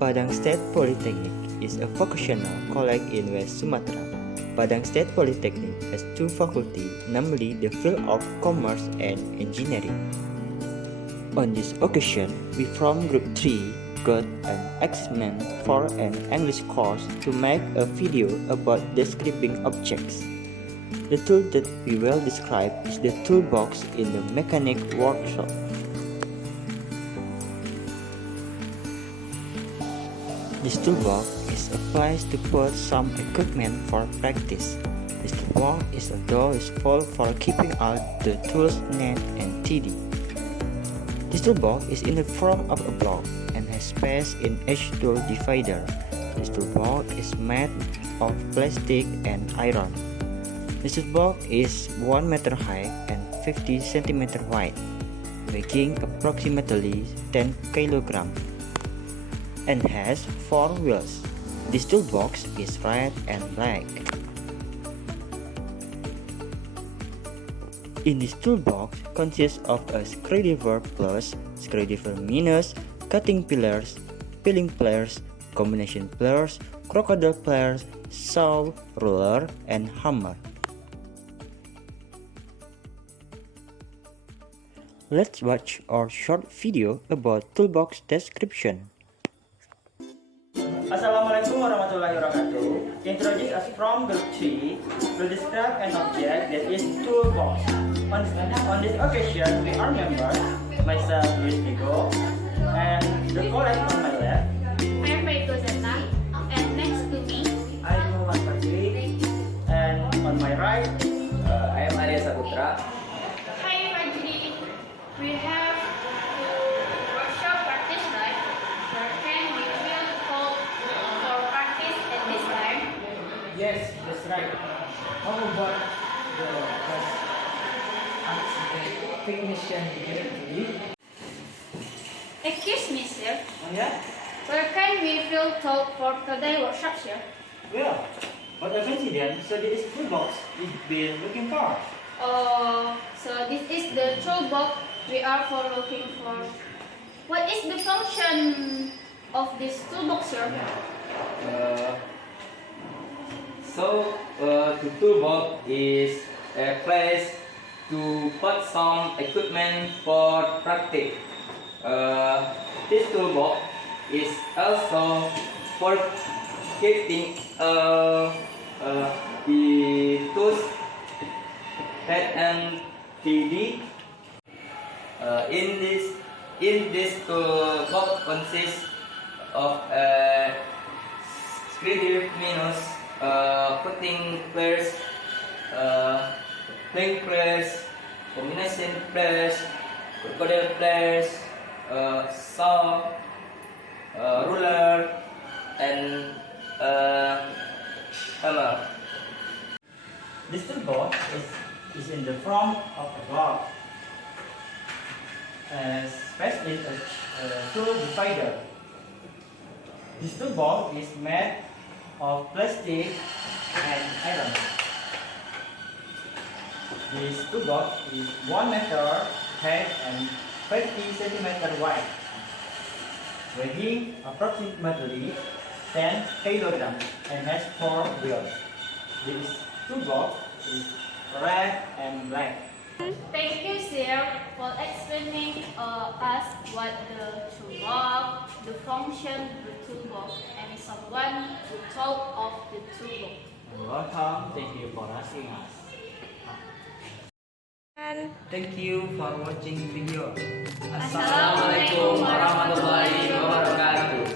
Padang State Polytechnic is a vocational college in West Sumatra. Padang State Polytechnic has two faculties, namely the field of Commerce and Engineering. On this occasion, we from Group 3 got an assignment for an English course to make a video about describing objects. The tool that we will describe is the toolbox in the mechanic workshop. This toolbox is a place to put some equipment for practice. This toolbox is a door full for keeping out the tools net and TD. This toolbox is in the form of a block and has space in each tool divider. This toolbox is made of plastic and iron. This toolbox is 1 meter high and 50 cm wide, weighing approximately 10 kg, and has 4 wheels. This toolbox is red and black. In this toolbox consists of a screwdriver plus, screwdriver minus, cutting pliers, peeling pliers, combination pliers, crocodile pliers, saw, ruler, and hammer. Let's watch our short video about toolbox description. Assalamualaikum warahmatullahi wabarakatuh. Introduce us from Group 3 to describe an object that is toolbox. On this occasion, we are members, myself is FIGO, and the colleague on my left. I'm JANNAH, and next to me, I'm fajri, and on my right, I am SAPUTRA. hi fajri. We have to workshop practice right. Where can we will hold for practice at this time? yes, that's right. How about the technician directly? Excuse me, sir. Oh yeah? Where can we will talk for today workshop, sir? Well, what a coincidence. So this toolbox is been looking for. So this is the toolbox we are for looking for. What is the function of this toolbox, sir? The toolbox is a place to put some equipment for practice. This toolbox is also for keeping the tools head and TD. In this toolbox consists of a screwdriver minus, cutting pliers, peeling pliers, combination pliers, crocodile pliers, saw, ruler, and hammer. This toolbox is in the form of a block, especially a tool divider. This toolbox is made of plastic and iron. This toolbox is 1 meter high and 50 cm wide, weighing approximately 10 kg and has 4 wheels. This toolbox is red and black. Thank you, sir, for explaining us what the toolbox, the function of the toolbox, and someone to talk of the toolbox. You're welcome. Thank you for asking us. Thank you for watching video. Assalamualaikum warahmatullahi wabarakatuh.